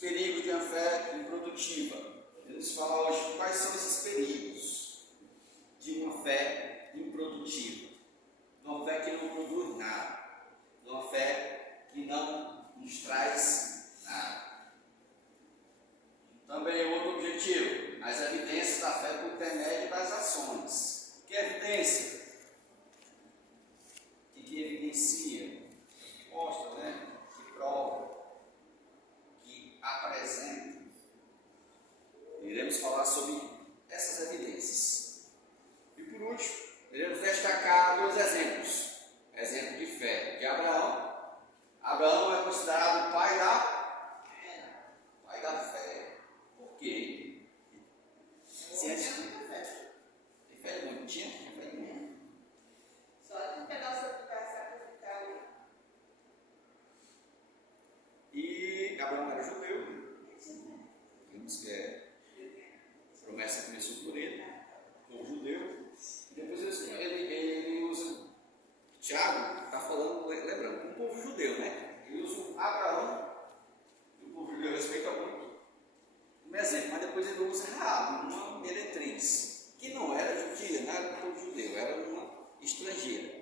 perigos de uma fé improdutiva. Vamos falar hoje quais são esses perigos de uma fé improdutiva, de uma fé que não produz nada, de uma fé que não nos traz nada. Também outro objetivo, as evidências da fé por intermédio das ações. O que é evidência? O que evidencia? Que mostra, né? Que prova, que apresenta. Iremos falar sobre essas evidências. E por último, iremos destacar dois exemplos. Exemplo de fé de Abraão. Abraão é considerado o pai da fé. Por quê? Sim, tem fé de muito? Tinha fé de muito. só de pegar o sacrificar ali. E Abraão era judeu. Vimos que a promessa começou por ele, como judeu. E depois ele usa. Tiago está falando, lembrando, um povo judeu, né? Ele usa Abraão, e o povo judeu respeita muito, como exemplo, mas depois ele usa Raabe, uma meretriz, que não era judia, não era um povo judeu, era uma estrangeira.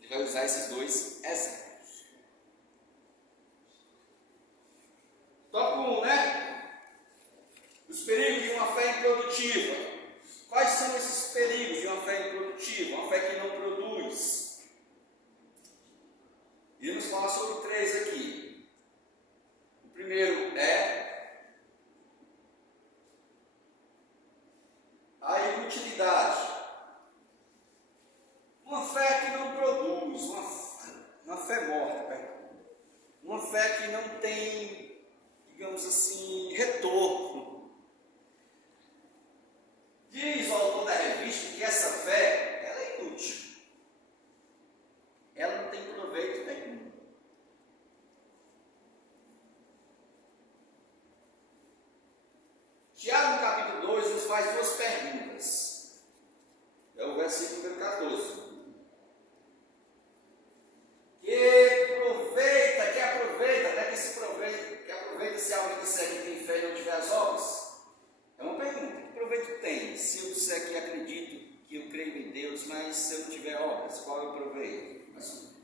Ele vai usar esses dois exemplos. Tópico 1, né? Os perigos de uma fé improdutiva. Quais são esses perigos de uma fé improdutiva? Uma fé que não produz. Iremos falar sobre três aqui. O primeiro é a inutilidade. Uma fé que não produz, uma fé morta, uma fé que não tem, digamos assim, retorno. Diz o autor da revista que essa fé, ela é inútil. Ela não tem proveito nenhum. Tiago, no capítulo 2, nos faz duas perguntas. É o versículo número 14. Se alguém disser que tem fé e não tiver as obras, é uma pergunta. Que proveito tem? Se eu disser que acredito, que eu creio em Deus, mas se eu não tiver obras, qual é o proveito?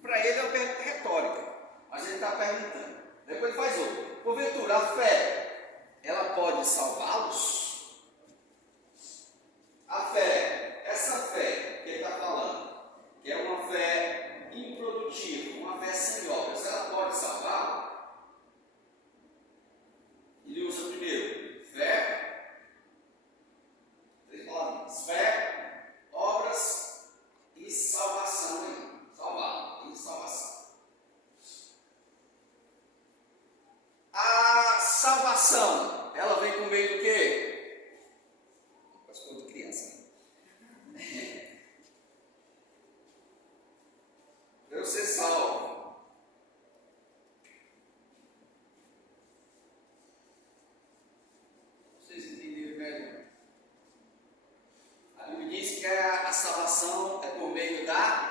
Para ele é uma pergunta retórica, mas ele está perguntando. Depois faz outra. Porventura, a fé, ela pode salvá-los? A fé, essa fé que ele está falando, que é uma fé improdutiva, uma fé sem obras, ela pode salvá-los? Ele usa primeiro fé, três palavras: fé, obras e salvação. Salvar e salvação. A salvação, ela vem por meio do quê? Parece coisa de criança, né? Para eu ser salvo, diz que a salvação é por meio da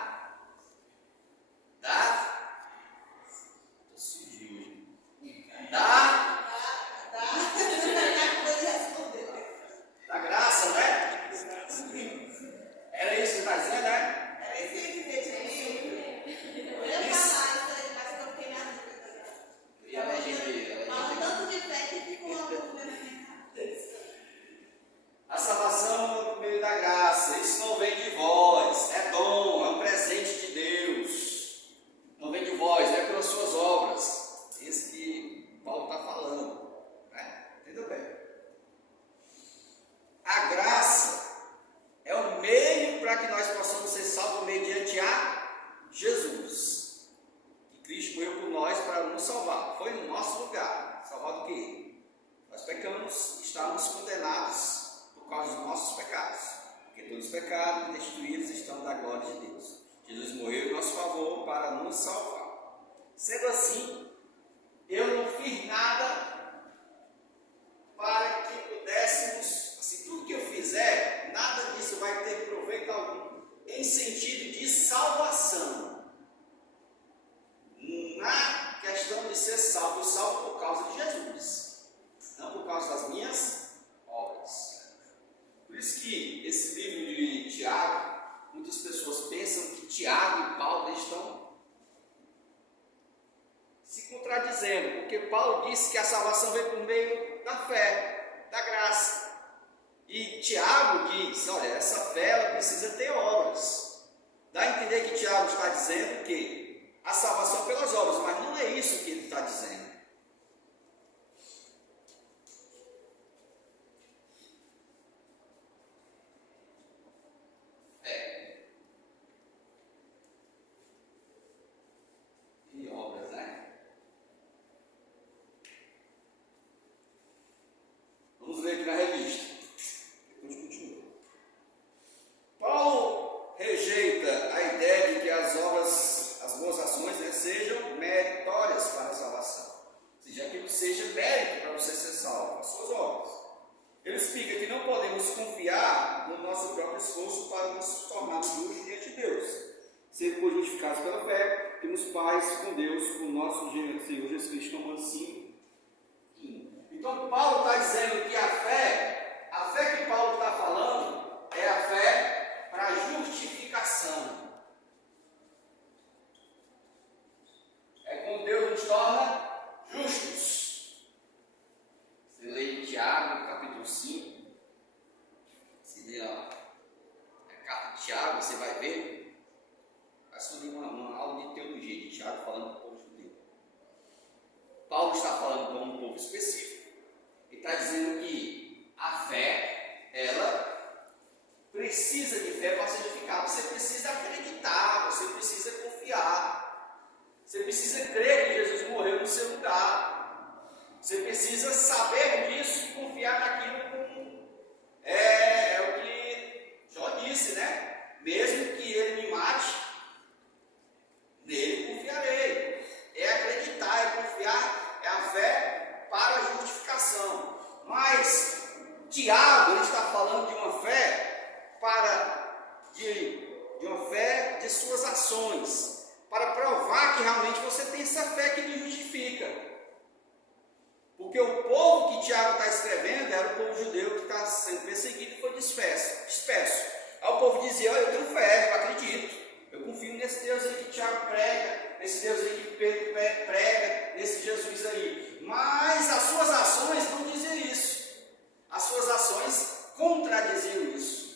graça, né? Era isso que está dizendo, né? Era isso que ele dizia. Eu ia falar isso aí, mas eu não fiquei na dúvida. Mas o tanto de fé que ficou uma dúvida na minha cabeça. A salvação é por meio da graça. Isso não vem de vós, é dom, é um presente de Deus. Não vem de vós, não é pelas suas obras. Isso que Paulo está falando, né? Entendeu bem? A graça é o meio para que nós possamos ser salvos mediante a Jesus. Que Cristo morreu por nós para nos salvar. Foi no nosso lugar. Salvar do quê? Nós pecamos, estávamos condenados por causa dos nossos pecados. Porque todos os pecados destruídos estão da glória de Deus. Jesus morreu em nosso favor para nos salvar. Sendo assim, eu não fiz nada para que pudéssemos, assim, tudo que eu fizer, nada disso vai ter proveito algum, em sentido de salvação. Na questão de ser salvo, eu salvo por causa de Jesus. Porque Paulo disse que a salvação vem por meio da fé, da graça. E Tiago diz, olha, essa fé ela precisa ter obras. Dá a entender que Tiago está dizendo que a salvação pelas obras, mas não é isso que ele está dizendo. Vamos ler aqui na revista. Depois continua. Paulo rejeita a ideia de que as obras, as boas ações, sejam meritórias para a salvação. Ou seja, aquilo seja mérito para você ser salvo, as suas obras. Ele explica que não podemos confiar no nosso próprio esforço para nos tornarmos justos diante de Deus. Ser justificados pela fé, temos paz com Deus, com o nosso Senhor Jesus Cristo, como assim. Então Paulo está dizendo que a fé que Paulo está falando é a fé para a justificação. É quando Deus nos torna justos. Você lê em Tiago, capítulo 5, se lê a carta de Tiago, você vai ver, vai subir uma aula de teologia de Tiago falando do povo judeu. Paulo está falando para um povo específico. Está dizendo que a fé, ela precisa de fé para ser justificada. Você precisa acreditar, você precisa confiar, você precisa crer que Jesus morreu no seu lugar, você precisa saber disso e confiar naquilo como é o que Jó disse, né? Mesmo que ele me mate, nele confiarei. É acreditar, é confiar, é a fé para a justificação. Mas Tiago ele está falando de uma fé de uma fé de suas ações, para provar que realmente você tem essa fé que lhe justifica. Porque o povo que Tiago está escrevendo era o povo judeu que está sendo perseguido e foi disperso. Aí o povo dizia, olha, eu tenho fé, eu acredito, eu confio nesse Deus aí que Tiago prega, nesse Deus aí que Pedro prega, nesse Jesus aí. Mas as suas ações não diziam isso. As suas ações contradiziam isso.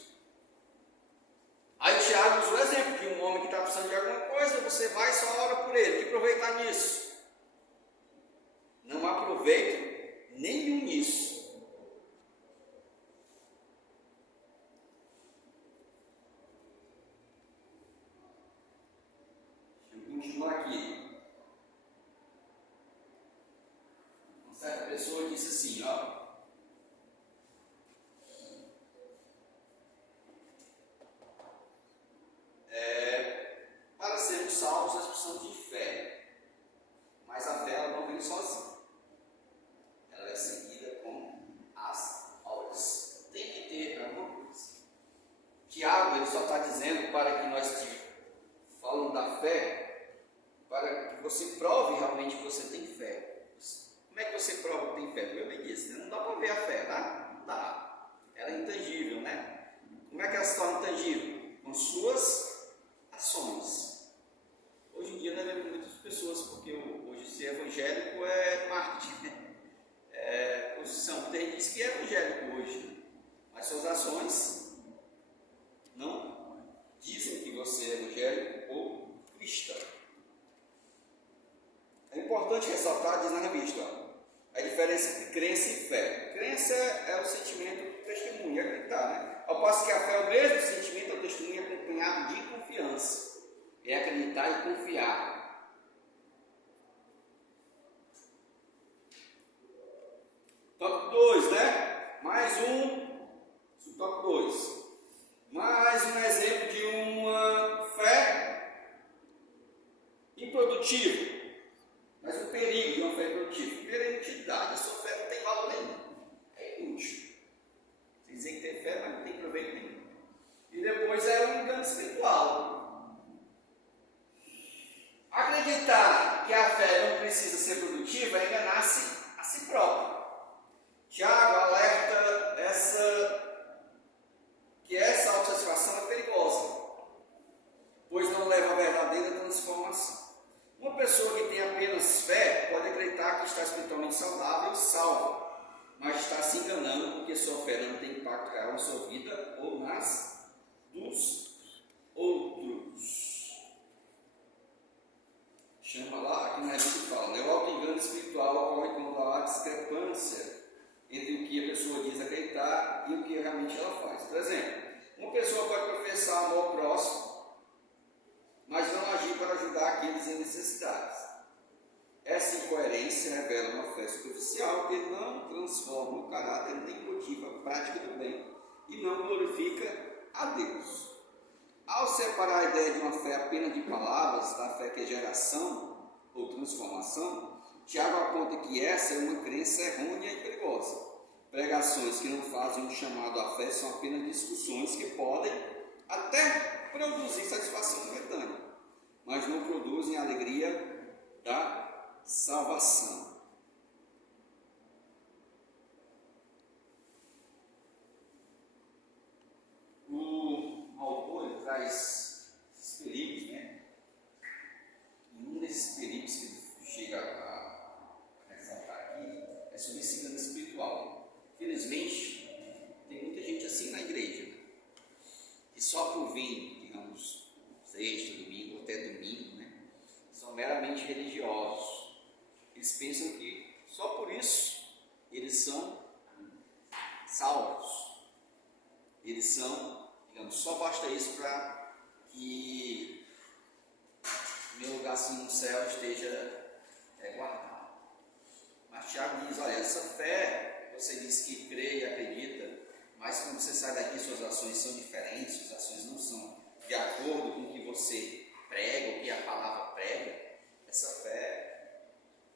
Aí Tiago usa o exemplo de um homem que está precisando de alguma coisa, você vai e só ora por ele. Que aproveitar nisso? Não há proveito nenhum nisso. Deixa eu continuar aqui. Uma certa pessoa disse assim, ó. Para sermos salvos, nós precisamos de fé. Mas a fé ela não vem sozinha. Ela é seguida com as obras. Tem que ter alguma coisa. Tiago ele só está dizendo para que nós falando da fé, para que você prove realmente que você tem fé. Como é que você prova que tem fé? Como eu bem disse, não dá para ver a fé, tá? Não dá. Ela é intangível, né? Como é que ela se torna intangível? Com suas ações. Hoje em dia nós vemos muitas pessoas, porque hoje ser evangélico é marketing, né? Posição tem diz que é evangélico hoje, mas suas ações não dizem que você é evangélico ou cristão. É importante ressaltar, diz na revista, a diferença entre crença e fé. Crença é o sentimento do testemunho, é acreditar, né? Ao passo que a fé é o mesmo sentimento, é o testemunho acompanhado de confiança. É acreditar e confiar. Tópico 2, né? Mais um. Tópico 2. Mais um exemplo de uma fé improdutiva. Mas o perigo de uma fé improdutiva. Primeiro é a inutilidade. A sua fé não tem valor nenhum. É inútil. Você dizer que tem fé, mas não tem proveito nenhum. E depois é um engano espiritual. Acreditar que a fé não precisa ser produtiva é enganar-se a si próprio. Tiago alerta essa está espiritualmente saudável, salvo, mas está se enganando porque sua fé não tem impacto real na sua vida ou nas dos outros. Chama lá, aqui na revista fala, né? O auto-engano espiritual ocorre quando há discrepância entre o que a pessoa diz acreditar e o que realmente ela faz. Por exemplo, uma pessoa pode professar amor ao próximo, mas não agir para ajudar aqueles em necessidades. Essa incoerência revela uma fé superficial que não transforma o caráter nem motiva a prática do bem e não glorifica a Deus. Ao separar a ideia de uma fé apenas de palavras da fé que é geração ou transformação, Tiago aponta que essa é uma crença errônea e perigosa. Pregações que não fazem um chamado à fé são apenas discussões que podem até produzir satisfação momentânea, mas não produzem a alegria da salvação. O autor ele traz esses perigos, né? E um desses perigos que ele chega a ressaltar aqui é sobre esse engano espiritual. Infelizmente, tem muita gente assim na igreja, né? Que só por vir, digamos, sexta, domingo, até domingo, né? São meramente religiosos. Eles pensam que só por isso eles são salvos. Eles são, digamos, só basta isso para que meu lugarzinho no céu esteja guardado. Mas Tiago diz, olha, essa fé, você diz que crê e acredita, mas quando você sai daqui, suas ações são diferentes, suas ações não são de acordo com o que você prega, o que a palavra prega, essa fé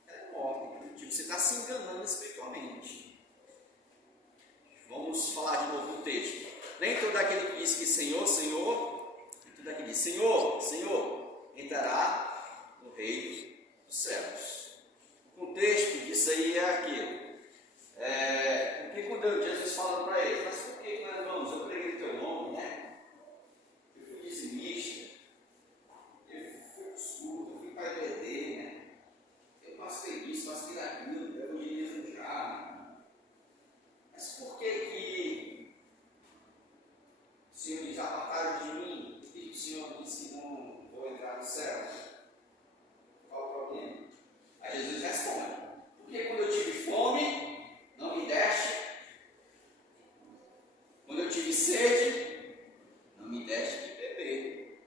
é morte. Tipo, você está se enganando espiritualmente. Vamos falar de novo o texto. Nem todo aquele que diz que Senhor, Senhor, nem todo aquele que diz Senhor, Senhor, entrará no reino dos céus. O contexto disso aí é aquilo. Porque quando Jesus fala para ele, mas por que nós vamos? Eu preguei o teu nome, né? Eu fui dizimista, eu fui surdo, eu fui para perder, né? Eu passei isso, passei daquilo, eu evangelismo já. Mas por que o Senhor diz, apartai de mim, e o Senhor disse que não vou entrar no céu? Qual o problema? Aí Jesus responde, porque quando eu tive fome, não me deste. Quando eu tive sede, não me deste de beber.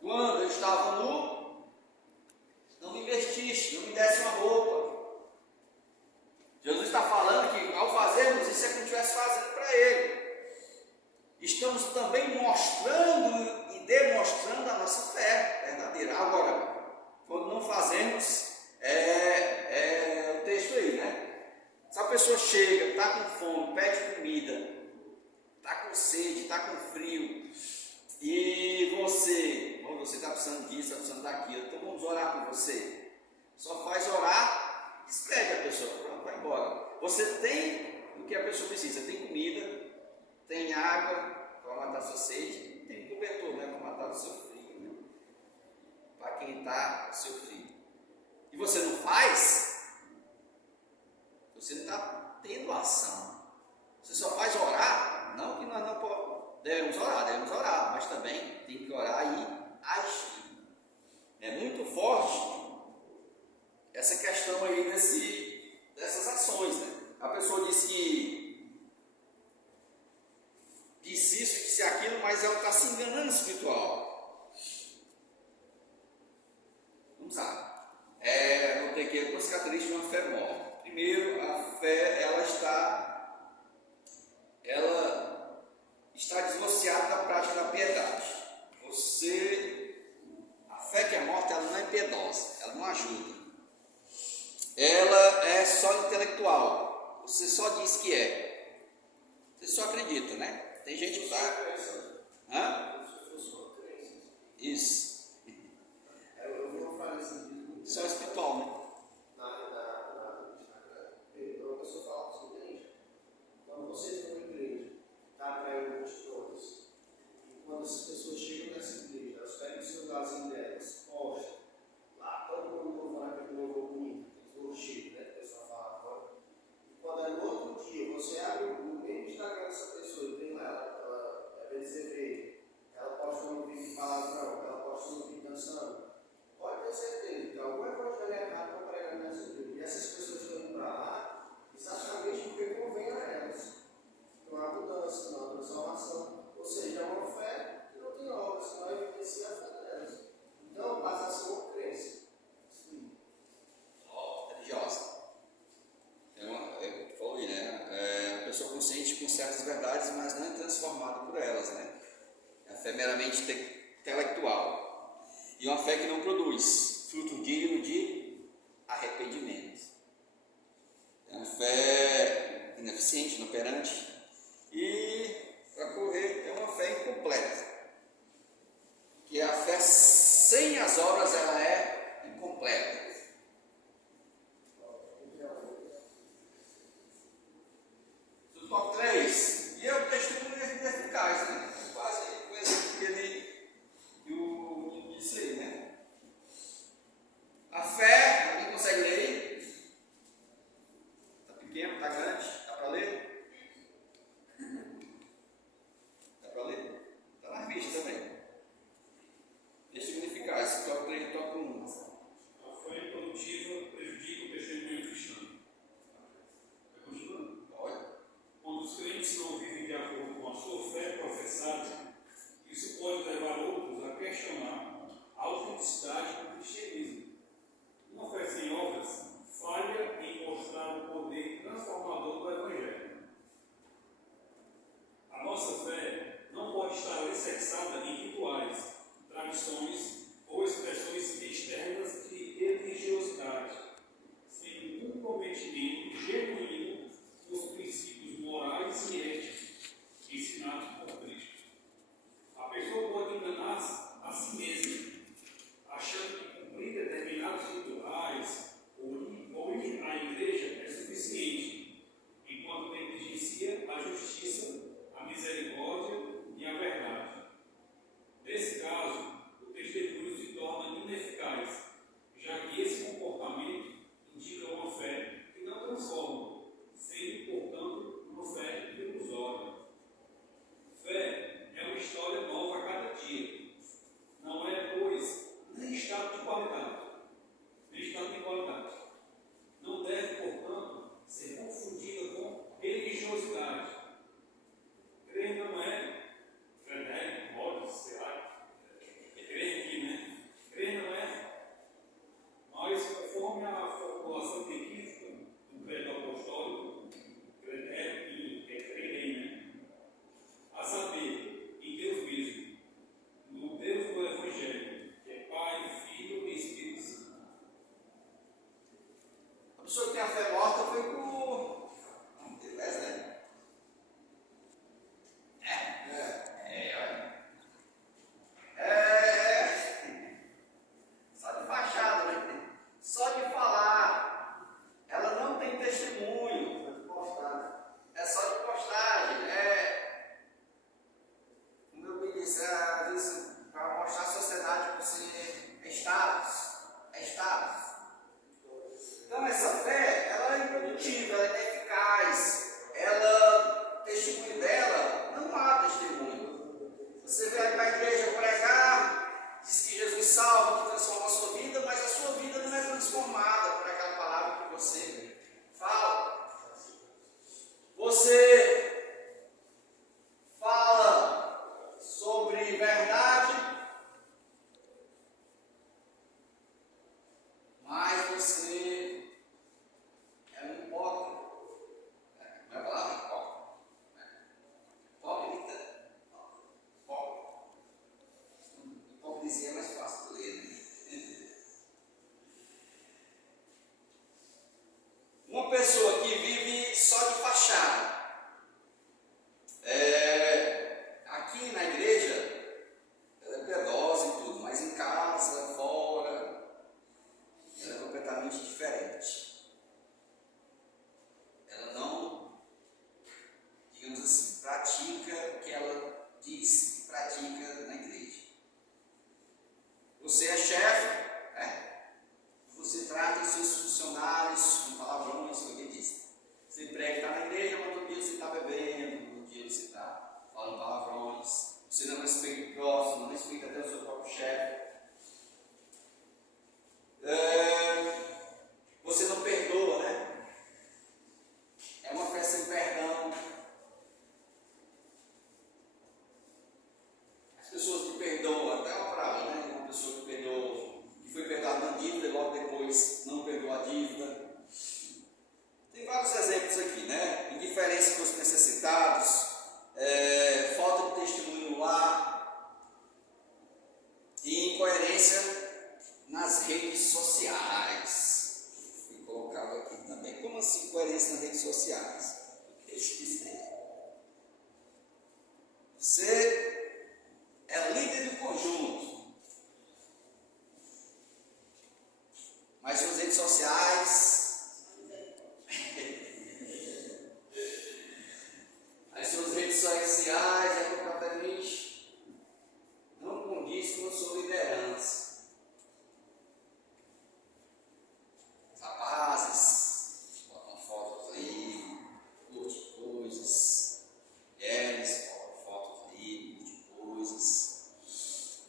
Quando eu estava nu, não me vestiste, não me desse uma roupa. Jesus está falando que ao fazermos isso é como se estivesse fazendo para Ele. Estamos também mostrando e demonstrando a nossa fé verdadeira. Agora, quando não fazemos, o texto aí, né? Se a pessoa chega, está com fome, pede comida, está com sede, está com frio, e você está precisando disso, está precisando daquilo, então vamos orar por você. Só faz orar, despede a pessoa, pronto, vai embora. Você tem o que a pessoa precisa, tem comida, tem água para matar sua sede, tem cobertor, né, para matar o seu frio, né? Para quem está com o seu frio. E você não faz, você não está tendo ação. Você só faz orar, não que nós não devemos orar, mas também tem que orar e agir. É muito forte essa questão aí dessas ações, né? A pessoa diz que disse isso, disse aquilo, mas ela está se enganando espiritual. Vamos lá. Vou ter aqui algumas características de uma fé morta. Primeiro, a fé ela está dissociada da prática da piedade. A fé que é morta, ela não é piedosa, ela não ajuda. Ela é só intelectual. Você só diz que é. Você só acredita, né? Tem gente que está. Isso. Eu vou falar assim. Só espiritual, né? Uma pessoa fala para o seguinte: quando vocês vão na igreja, está atraindo multidões. E quando essas pessoas chegam nessa igreja, elas pegam o seu lugarzinho delas, postam. Lá todo mundo louvando aquele louvor bonito, aqueles certas verdades, mas não é transformado por elas, né? É a fé meramente intelectual. E uma fé que não produz fruto digno de arrependimento. É uma fé ineficiente, inoperante. E, para correr, é uma fé incompleta. Que a fé sem as obras, ela é incompleta. Do top 3, e é o testemunho ineficaz, né? Quase o exemplo que ele disse aí, né? A fé, alguém consegue ler aí? Está pequeno, está grande? Dá para ler? Dá para ler? Está nas vistas também. Testemunho eficaz, top 3 e top 1. A fé improdutiva prejudica o testemunho cristão. Está continuando? Olha. Quando os crentes não vivem de acordo com a sua fé professada, isso pode levar outros a questionar a autenticidade do cristianismo. Uma fé sem obras falha em mostrar o poder transformador do Evangelho. A nossa fé não pode estar alicerçada em rituais, tradições ou expressões externas de religiosidade, sem um comprometimento genuíno com os princípios morais e éticos ensinados por Cristo. A pessoa pode enganar-se a si mesma, achando que cumprir determinados rituais ou ir à igreja é suficiente, enquanto negligencia a justiça, a misericórdia e a verdade. Nesse caso, o testemunho se torna ineficaz, já que esse comportamento indica uma fé que não transforma, sendo, portanto, uma fé ilusória. Fé é uma história nova a cada dia. Não é, pois, nem estado de qualidade. Não deve, portanto, ser confundida com religiosidade. Crer não é Frederic, Modes, sei lá, crer aqui, né? Crer não é, mas conforme a formulação científica do credo apostólico, crerei, né? A saber, em Deus mesmo, no Deus do Evangelho, que é Pai, Filho e Espírito Santo. A pessoa que tem a fé morta foi pro Wesley. Só de fachada, né? Só de falar. Ela não tem testemunho. É só de postagem. Como eu disse, às vezes, para mostrar à sociedade que você é status. É status. Então, essa fé, ela é improdutiva, ela é ineficaz. Ela, testemunho dela, não há testemunho. Você vai para a igreja pregar, diz que Jesus salva, que transforma a sua vida, mas a sua vida não é transformada por aquela palavra que você fala. Você fala sobre verdade, mas você é um hipócrita. Não é a palavra hipócrita? Hipocrisia é mais fácil de ler, né? Uma pessoa que vive só de fachada. Aqui na igreja, ela é piedosa e tudo, mas em casa, fora, ela é completamente diferente. Ela não, digamos assim, pratica o que ela diz que pratica na igreja. Você é chefe, né? Você trata os seus funcionários com palavrões, como ele diz. Você prega que está na igreja, mas outro dia você está bebendo, outro dia você está falando palavrões. Você não respeita o próximo, não respeita até o seu próprio chefe. Você não perdoa, né? É uma fé sem perdão. As pessoas que perdoam, até uma palavra, né? Uma pessoa que perdoa, que foi perdoada na dívida e logo depois não perdoou a dívida. Tem vários exemplos aqui, né? Indiferença com os necessitados, e incoerência nas redes sociais. Deixa eu dizer. Você é líder do conjunto, mas suas redes sociais, as suas redes sociais é completamente não condiz com a sua liderança. Os rapazes botam fotos aí, curte coisas, mulheres botam fotos aí, curte coisas,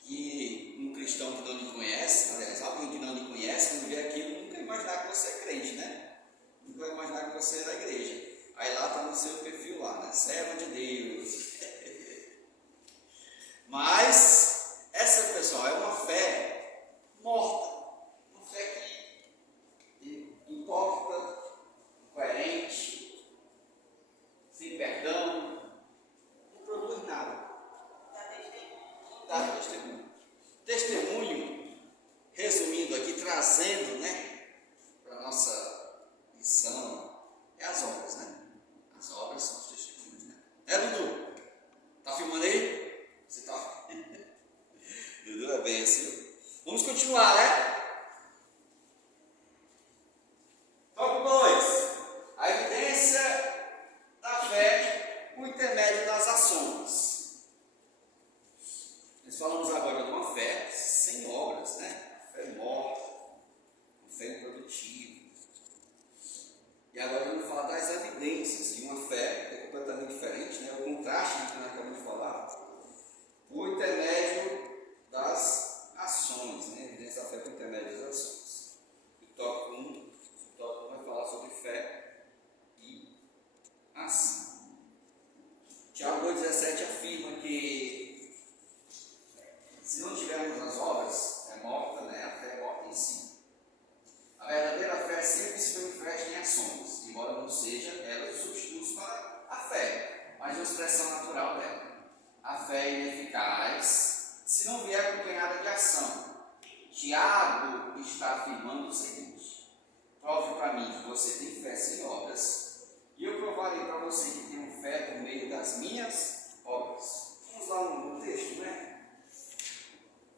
que um cristão que não lhe conhece, aliás, alguém que não lhe conhece, quando vê aquilo, nunca imaginar que você é crente, né? Nunca vai imaginar que você é da igreja. Aí lá está no seu perfil lá, né? Servo de Deus. Mas essa, pessoal, é uma fé morta. Uma fé que hipócrita, incoerente, sem perdão, não produz nada. Dá testemunho. Testemunho, resumindo aqui, trazendo, né, para a nossa missão, é as obras, né? As obras são os testemunhos, né? Dudu? Tá filmando aí? Você tá? Dudu é bem assim. Vamos continuar, né? Tópico 2. A evidência da fé por intermédio das ações. Nós falamos agora de uma fé sem obras, né? Fé morta, uma fé improdutiva. E agora vamos falar das evidências de uma fé que é completamente diferente, né? O contraste que nós acabamos de falar, por intermédio das ações, né? Evidência da fé por intermédio das ações. O tópico 1 vai falar sobre fé e ação. Tiago 2,17 afirma que se não tivermos as obras, é morta, né? A fé é morta em si. A verdadeira fé sempre se manifesta em ações, embora não seja ela o substituto para a fé, mas uma expressão natural dela. A fé é ineficaz se não vier acompanhada de ação. Tiago está afirmando o seguinte: prove para mim que você tem fé sem obras, e eu provarei para você que tenho fé por meio das minhas obras. Vamos lá no texto, né?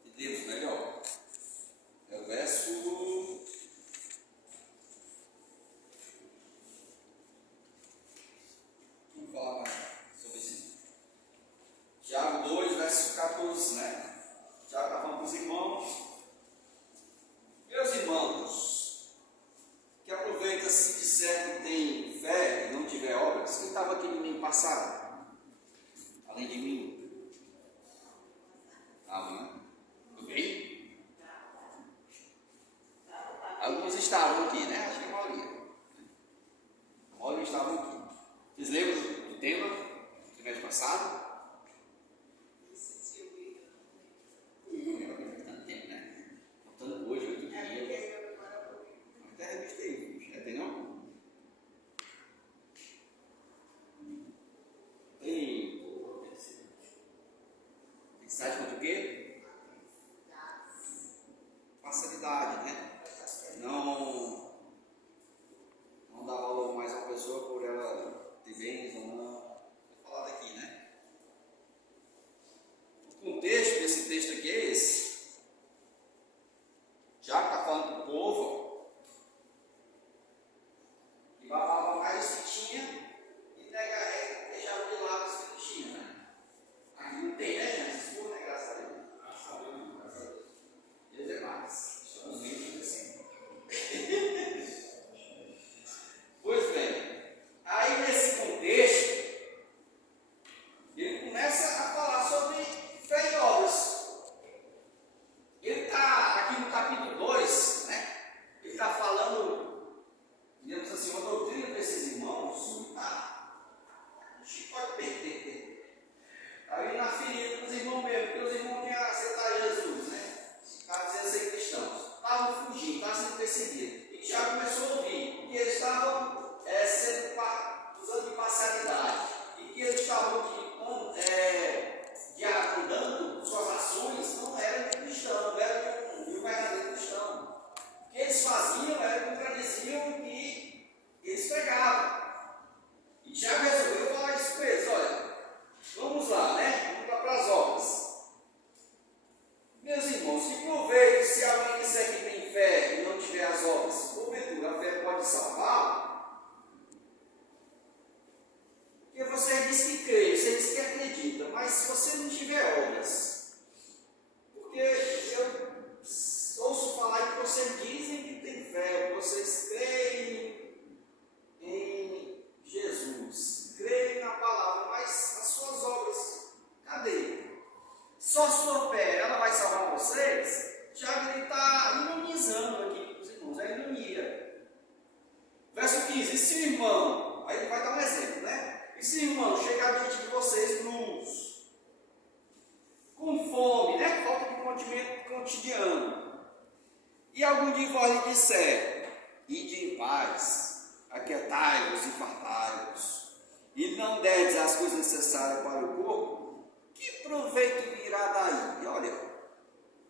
Entendemos melhor? É o verso. Vamos falar mais sobre isso. Tiago 2, verso 14, né? Tiago está falando para os irmãos. Meus irmãos, que aproveita se disser que tem fé e não tiver obras, quem estava aqui no domingo passado? Além de mim? Estava, né? Tudo bem? Alguns estavam aqui, né? Acho que a maioria. A maioria estavam aqui. Vocês lembram do tema do trimestre passado? Tanto tempo, né? Faltando hoje, 8 dias. Até revistei, já tem não? Felicidade contra o quê? Facilidade, né? Não dá valor mais a uma pessoa por ela ter bens ou não. Vou falar daqui, né? se irmão, aí ele vai dar um exemplo, né? E se irmão chegar diante de vocês nus, com fome, né? Falta de mantimento cotidiano, e algum de vós lhe disser, ide em paz, aquietai-vos e fartai-vos, e não derdes as coisas necessárias para o corpo, que proveito virá daí? E olha,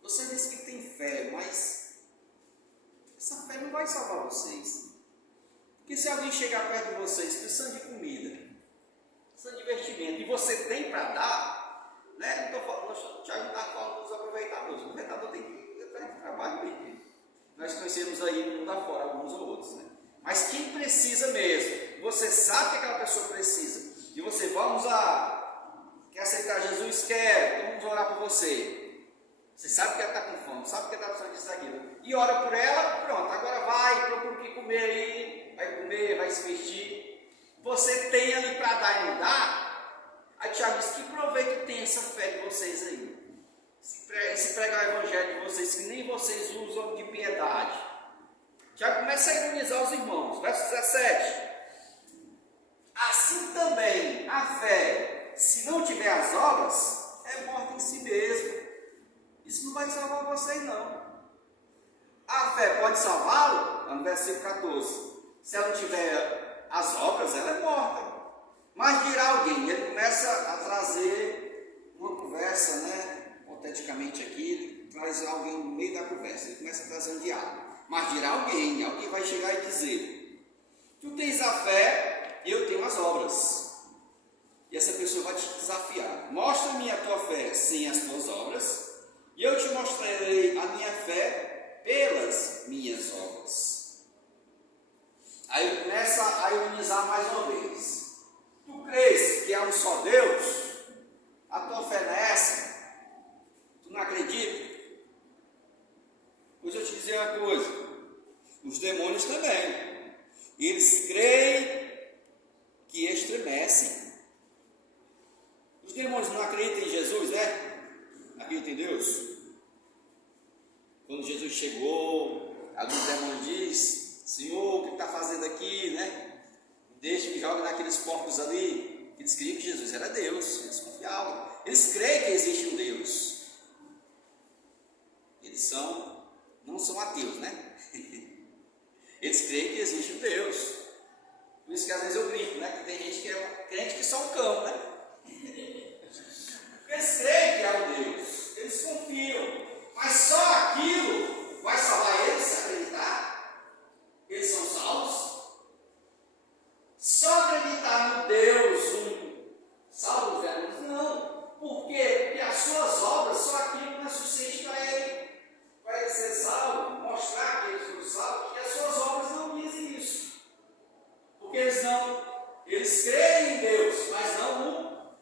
você diz que tem fé, mas essa fé não vai salvar vocês. Porque se alguém chegar perto de vocês precisando de comida, precisando de investimento, e você tem para dar, né? Não estou falando, o Tiago não está falando dos aproveitadores. O aproveitador tem que trabalhar mesmo. Nós conhecemos aí no mundo afora alguns ou outros, né? Mas quem precisa mesmo, você sabe que aquela pessoa precisa, e você, quer aceitar Jesus? Quer, então vamos orar por você. Você sabe que ela está com fome, sabe que ela está precisando disso aqui, e ora por ela, pronto, agora vai, procura o que comer aí, vai comer, vai se vestir. Você tem ali para dar e não dá? Aí Tiago diz, que proveito tem essa fé de vocês aí? Se pregar o evangelho de vocês, que nem vocês usam de piedade. Tiago começa a ironizar os irmãos, verso 17. Assim também a fé, se não tiver as obras, é morta em si mesma. Isso não vai salvar vocês não. A fé pode salvá-lo? No versículo 14. Se ela não tiver as obras, ela é morta. Mas dirá alguém, ele começa a trazer uma conversa, né? Hipoteticamente aqui, ele traz alguém no meio da conversa, ele começa a trazer um diálogo. Mas dirá alguém vai chegar e dizer, tu tens a fé, eu tenho as obras. E essa pessoa vai te desafiar. Mostra-me a tua fé sem as tuas obras, e eu te mostrarei a minha fé pelas minhas obras. Aí ele começa a ironizar mais uma vez. Tu crês que há um só Deus? A tua fé não é essa? Tu não acredita? Pois eu te dizer uma coisa. Os demônios também. Eles creem que estremecem. Os demônios não acreditam em Jesus, né? Acreditam em Deus? Quando Jesus chegou, alguns demônios diz, Senhor, o que está fazendo aqui, né? Deixa, me joga naqueles porcos ali. Eles criam que Jesus era Deus, eles confiavam. Eles creem que existe um Deus. Eles não são ateus, né? Eles creem que existe um Deus. Por isso que às vezes eu brinco, né? Que tem gente que é crente que só um cão, né? Eles creem que há um Deus, eles confiam, mas só aquilo vai salvar eles se acreditar? Eles são salvos? Só acreditar no Deus salva os demônios? Não. Por quê? Porque as suas obras, só aquilo não é suficiente para ele ser salvo, mostrar que ele foi salvo, e as suas obras não dizem isso. Porque eles creem em Deus, mas não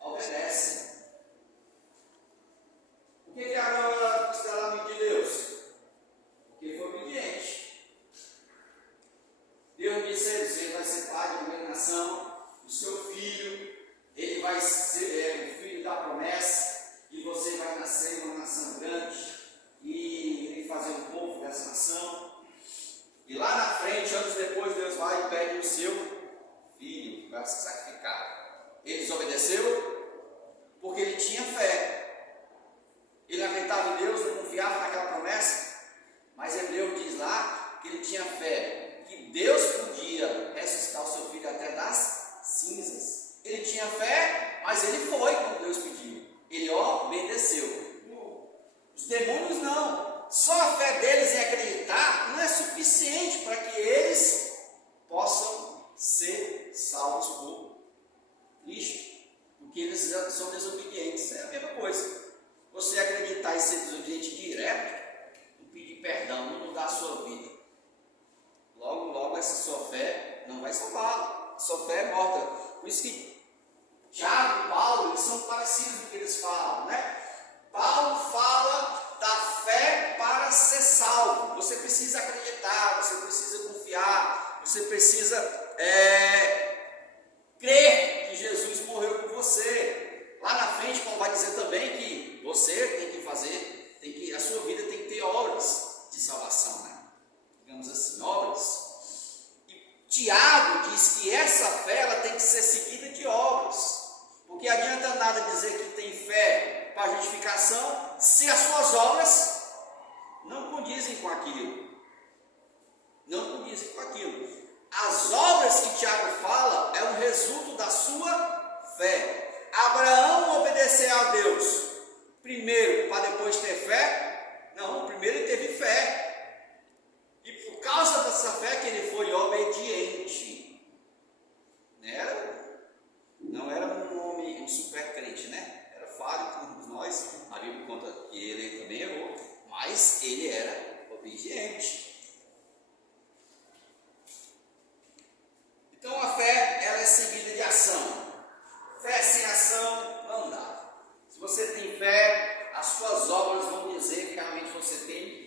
obedecem. Por que Abraão era considerado amigo de Deus? Porque foi obediente. Deus disse a ele, você vai ser pai de uma nação, o seu filho, ele vai ser o filho da promessa, e você vai nascer uma nação grande, e ele fazer um povo dessa nação. E lá na frente, anos depois, Deus vai e pede o seu filho para se sacrificar. Ele desobedeceu porque ele tinha fé. Ele acreditava em Deus, não confiava naquela promessa. Mas Hebreu diz lá que ele tinha fé, que Deus podia ressuscitar o seu filho até das cinzas. Ele tinha fé, mas ele foi como Deus pediu. Ele obedeceu. Os demônios não. Só a fé deles em acreditar não é suficiente para que eles possam ser salvos por Cristo. Porque eles são desobedientes. É a mesma coisa. Você acreditar e ser desobediente direto, não pedir perdão, não mudar a sua vida. Logo essa sua fé não vai salvá-lo. A sua fé é morta. Por isso que Tiago e Paulo, eles são parecidos no que eles falam, né? Paulo fala da fé para ser salvo. Você precisa acreditar, você precisa confiar, você precisa crer que Jesus morreu por você. Lá na frente, Paulo vai dizer também que você tem que fazer, a sua vida tem que ter obras de salvação, né? Digamos assim, obras. E Tiago diz que essa fé ela tem que ser seguida de obras. Porque adianta nada dizer que tem fé para justificação se as suas obras não condizem com aquilo. Não condizem com aquilo. As obras que Tiago fala é um resultado da sua fé. Abraão obedecer a Deus primeiro para depois ter fé? Não, primeiro ele teve fé. E por causa dessa fé que ele foi obediente. Não era um homem super crente, né? Era falho como nós. A Bíblia conta que ele também errou, mas ele era obediente. Então a fé ela é seguida de ação. Fé sem ação não dá. Se você tem fé, as suas obras vão dizer que realmente você tem